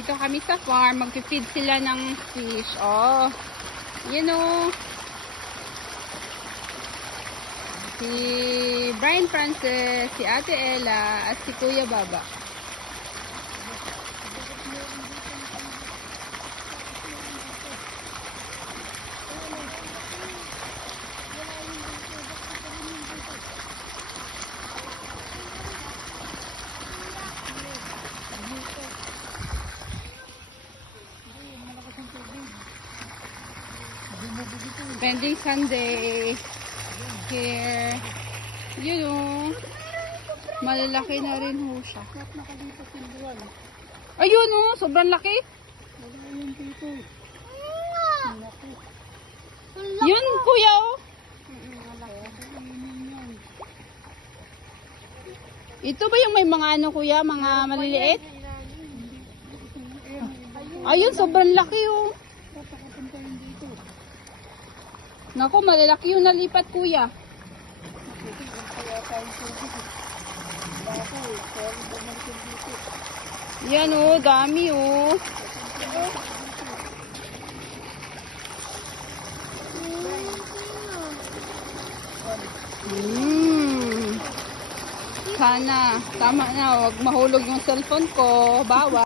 Dito kami sa farm. Mag-feed sila ng fish. Oh. Yun o. Si Brian Francis, si Ate Ella, at si Kuya Baba. Spending Sunday here. Yun o. Malalaki na rin ho siya. Ayun o. Sobrang laki. Yun kuya o. Ito ba yung may mga ano kuya? Mga maliliit? Ayun. Sobrang laki o. Naku, malalaki yung nalipat kuya. Yan o, dami o. Sana, tama na, huwag mahulog yung cellphone ko. Bawal.